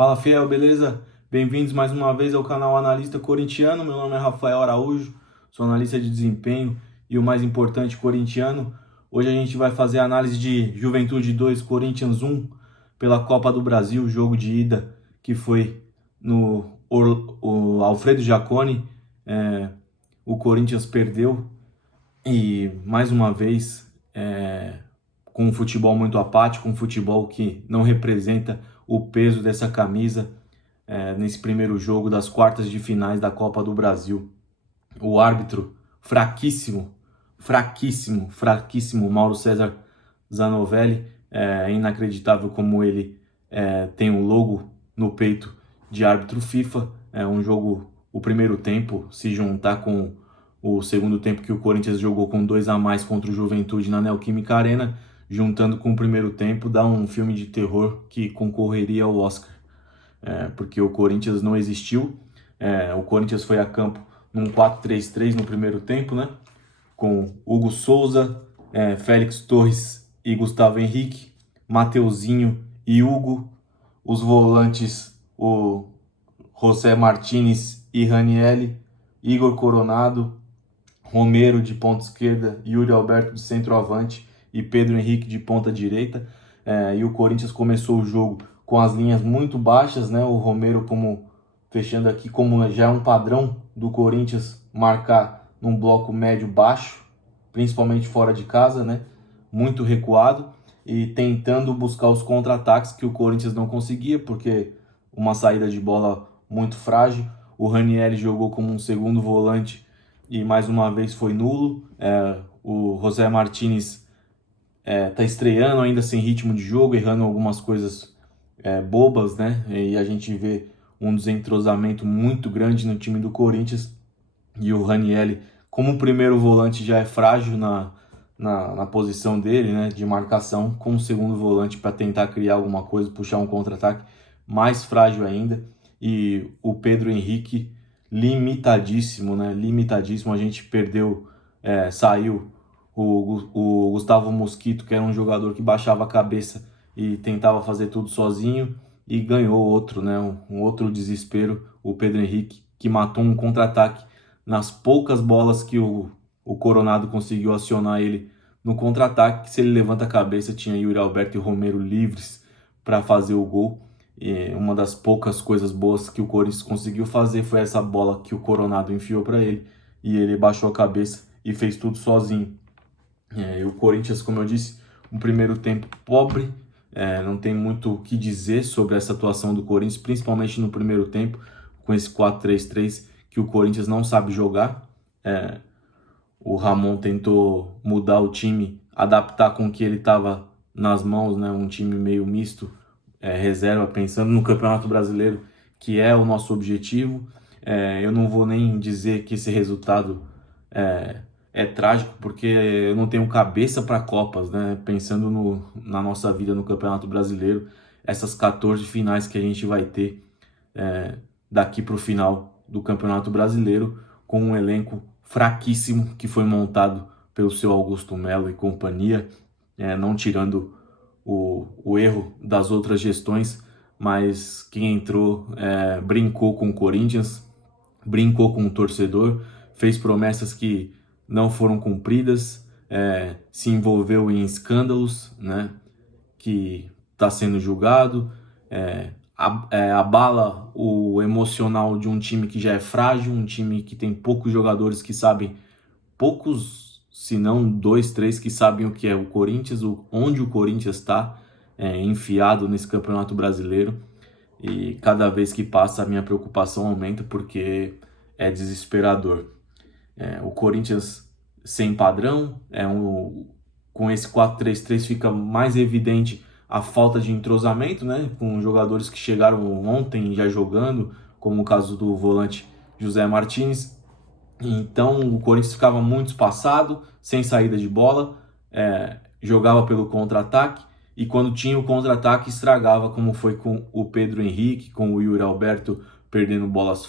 Fala, fiel, beleza? Bem-vindos mais uma vez ao canal Analista Corintiano. Meu nome é Rafael Araújo, sou analista de desempenho e o mais importante, corintiano. Hoje a gente vai fazer a análise de Juventude 2, Corinthians 1 pela Copa do Brasil, jogo de ida que foi no o Alfredo Jaconi. O Corinthians perdeu e mais uma vez com um futebol muito apático, um futebol que não representa o peso dessa camisa nesse primeiro jogo das quartas de finais da Copa do Brasil. O árbitro fraquíssimo, Mauro César Zanovelli. É inacreditável como ele tem um logo no peito de árbitro FIFA. É um jogo, o primeiro tempo, se juntar com o segundo tempo que o Corinthians jogou com 2 a mais contra o Juventude na Neoquímica Arena, juntando com o primeiro tempo, dá um filme de terror que concorreria ao Oscar. Porque o Corinthians não existiu. O Corinthians foi a campo num 4-3-3 no primeiro tempo, né? Com Hugo Souza, Félix Torres e Gustavo Henrique, Mateuzinho e Hugo, os volantes, o José Martinez e Ranielli, Igor Coronado, Romero de ponta esquerda, Yuri Alberto de centroavante e Pedro Henrique de ponta direita. E o Corinthians começou o jogo com as linhas muito baixas, né? O Romero, como fechando aqui, como já é um padrão do Corinthians, marcar num bloco médio baixo, principalmente fora de casa, né? Muito recuado e tentando buscar os contra-ataques que o Corinthians não conseguia, porque uma saída de bola muito frágil. O Ranielli jogou como um segundo volante e mais uma vez foi nulo. O José Martinez tá estreando ainda sem ritmo de jogo, errando algumas coisas bobas, né? E a gente vê um desentrosamento muito grande no time do Corinthians. E o Ranielli, como o primeiro volante, já é frágil na posição dele, né, de marcação, como segundo volante para tentar criar alguma coisa, puxar um contra-ataque, mais frágil ainda. E o Pedro Henrique, limitadíssimo, né? Limitadíssimo. A gente perdeu, saiu o Gustavo Mosquito, que era um jogador que baixava a cabeça e tentava fazer tudo sozinho, e ganhou outro, né? Um outro desespero, o Pedro Henrique, que matou um contra-ataque nas poucas bolas que o Coronado conseguiu acionar ele no contra-ataque. Se ele levanta a cabeça, tinha Yuri Alberto e Romero livres para fazer o gol. E uma das poucas coisas boas que o Corinthians conseguiu fazer foi essa bola que o Coronado enfiou para ele, e ele baixou a cabeça e fez tudo sozinho. E o Corinthians, como eu disse, um primeiro tempo pobre. Não tem muito o que dizer sobre essa atuação do Corinthians, principalmente no primeiro tempo, com esse 4-3-3 que o Corinthians não sabe jogar. O Ramon tentou mudar o time, adaptar com o que ele estava nas mãos, né? Um time meio misto, reserva, pensando no Campeonato Brasileiro, que é o nosso objetivo. Eu não vou nem dizer que esse resultado é trágico, porque eu não tenho cabeça para Copas, né? Pensando na nossa vida no Campeonato Brasileiro, essas 14 finais que a gente vai ter daqui para o final do Campeonato Brasileiro, com um elenco fraquíssimo que foi montado pelo seu Augusto Melo e companhia, não tirando o erro das outras gestões, mas quem entrou brincou com o Corinthians, brincou com o torcedor, fez promessas que não foram cumpridas, se envolveu em escândalos, né, que está sendo julgado, abala o emocional de um time que já é frágil, um time que tem poucos jogadores que sabem, poucos, se não 2, 3, que sabem o que é o Corinthians, onde o Corinthians está enfiado nesse Campeonato Brasileiro. E cada vez que passa a minha preocupação aumenta, porque é desesperador. O Corinthians sem padrão, com esse 4-3-3 fica mais evidente a falta de entrosamento, né? Com jogadores que chegaram ontem já jogando, como o caso do volante José Martinez. Então o Corinthians ficava muito espaçado, sem saída de bola, jogava pelo contra-ataque, e quando tinha o contra-ataque estragava, como foi com o Pedro Henrique, com o Yuri Alberto perdendo bolas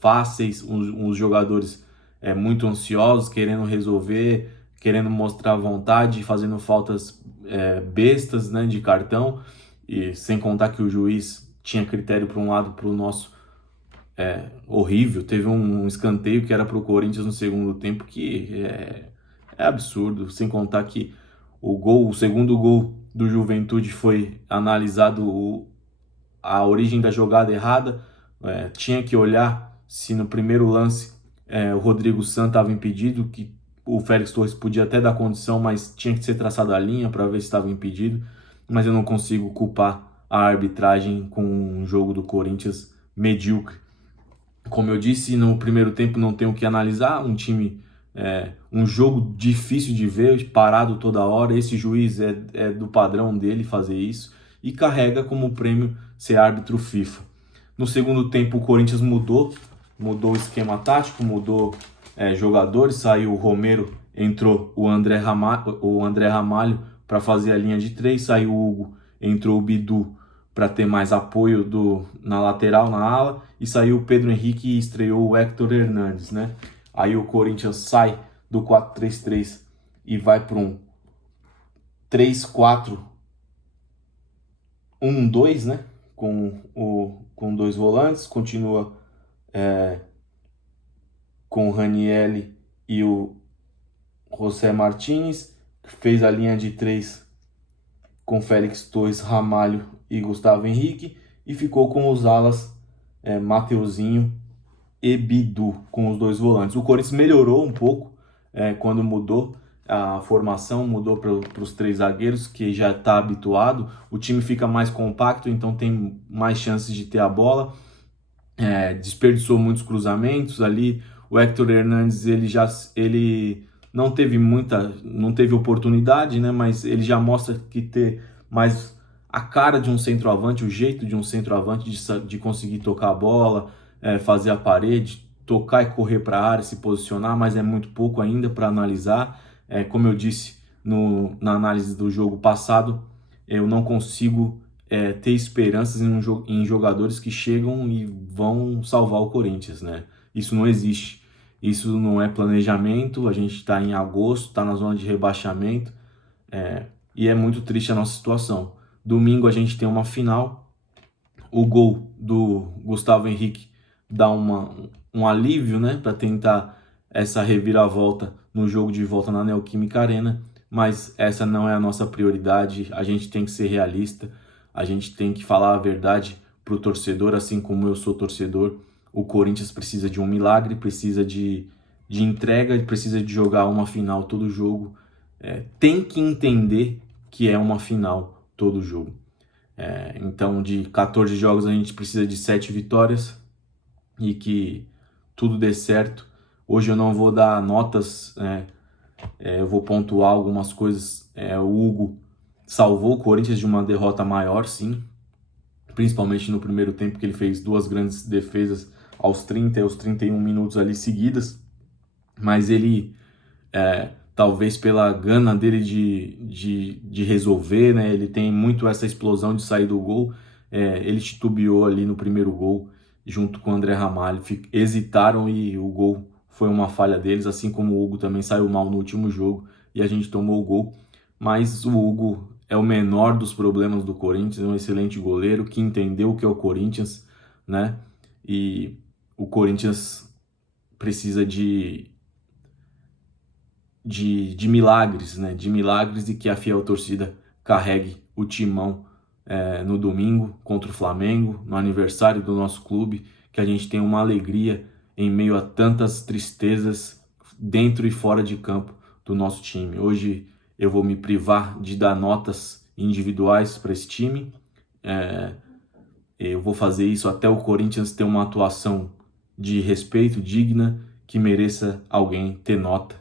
fáceis, uns jogadores muito ansiosos, querendo resolver, querendo mostrar vontade, fazendo faltas bestas, né, de cartão, e sem contar que o juiz tinha critério para um lado, para o nosso. Horrível. Teve um escanteio que era para o Corinthians no segundo tempo, que é absurdo. Sem contar que o segundo gol do Juventude foi analisado a origem da jogada errada. Tinha que olhar se no primeiro lance o Rodrigo Santos estava impedido, que o Félix Torres podia até dar condição, mas tinha que ser traçada a linha para ver se estava impedido. Mas eu não consigo culpar a arbitragem com um jogo do Corinthians medíocre. Como eu disse, no primeiro tempo não tem o que analisar, um jogo difícil de ver, parado toda hora. Esse juiz é do padrão dele fazer isso e carrega como prêmio ser árbitro FIFA. No segundo tempo o Corinthians mudou o esquema tático, mudou jogadores, saiu o Romero, entrou o André Ramalho para fazer a linha de 3, saiu o Hugo, entrou o Bidu para ter mais apoio na lateral, na ala, e saiu o Pedro Henrique e estreou o Héctor Hernández, né? Aí o Corinthians sai do 4-3-3 e vai para um 3-4-1-2, né? Com dois volantes, continua com o Ranieri e o José Martínez, fez a linha de 3 com Félix Torres, Ramalho e Gustavo Henrique, e ficou com os alas Mateuzinho e Bidu, com os dois volantes. O Corinthians melhorou um pouco quando mudou a formação, mudou para os 3 zagueiros, que já está habituado. O time fica mais compacto, então tem mais chances de ter a bola. Desperdiçou muitos cruzamentos ali. O Héctor Hernández, ele não teve oportunidade, né? Mas ele já mostra que ter mais a cara de um centroavante, o jeito de um centroavante de conseguir tocar a bola, fazer a parede, tocar e correr para a área, se posicionar, mas é muito pouco ainda para analisar. Como eu disse na análise do jogo passado, eu não consigo ter esperanças em jogadores que chegam e vão salvar o Corinthians, né? Isso não existe. Isso não é planejamento. A gente está em agosto, está na zona de rebaixamento, e é muito triste a nossa situação. Domingo a gente tem uma final. O gol do Gustavo Henrique dá um alívio, né, para tentar essa reviravolta no jogo de volta na Neoquímica Arena, mas essa não é a nossa prioridade. A gente tem que ser realista, a gente tem que falar a verdade para o torcedor, assim como eu sou torcedor. O Corinthians precisa de um milagre, precisa de entrega, precisa de jogar uma final todo jogo. Tem que entender que é uma final todo jogo. Então, de 14 jogos, a gente precisa de 7 vitórias e que tudo dê certo. Hoje eu não vou dar notas, eu vou pontuar algumas coisas. O Hugo salvou o Corinthians de uma derrota maior, sim, principalmente no primeiro tempo, que ele fez 2 grandes defesas aos 30 e aos 31 minutos ali seguidas, mas ele, talvez pela gana dele de resolver, né, ele tem muito essa explosão de sair do gol, ele titubeou ali no primeiro gol, junto com o André Ramalho, hesitaram e o gol foi uma falha deles, assim como o Hugo também saiu mal no último jogo e a gente tomou o gol. Mas o Hugo é o menor dos problemas do Corinthians, é um excelente goleiro que entendeu o que é o Corinthians, né? E o Corinthians precisa de milagres, né? De milagres, e que a fiel torcida carregue o timão no domingo contra o Flamengo, no aniversário do nosso clube, que a gente tenha uma alegria em meio a tantas tristezas dentro e fora de campo do nosso time. Hoje eu vou me privar de dar notas individuais para esse time. Eu vou fazer isso até o Corinthians ter uma atuação de respeito, digna, que mereça alguém ter nota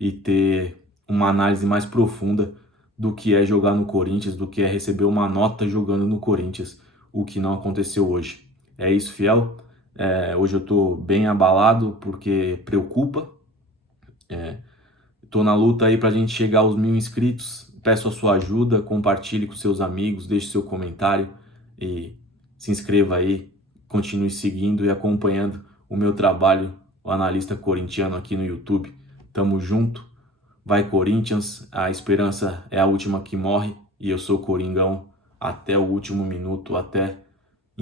e ter uma análise mais profunda do que é jogar no Corinthians, do que é receber uma nota jogando no Corinthians, o que não aconteceu hoje. É isso, fiel. Hoje eu tô bem abalado porque preocupa. Tô na luta aí pra gente chegar aos 1000 inscritos. Peço a sua ajuda, compartilhe com seus amigos, deixe seu comentário e se inscreva aí, continue seguindo e acompanhando o meu trabalho, o analista corintiano aqui no YouTube. Tamo junto, vai Corinthians, a esperança é a última que morre e eu sou coringão até o último minuto, até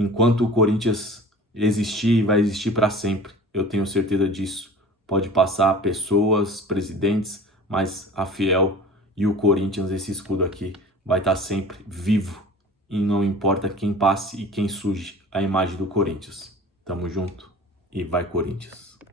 enquanto o Corinthians existir, vai existir para sempre. Eu tenho certeza disso. Pode passar pessoas, presidentes, mas a Fiel e o Corinthians, esse escudo aqui, vai estar sempre vivo. E não importa quem passe e quem surge a imagem do Corinthians. Tamo junto e vai Corinthians.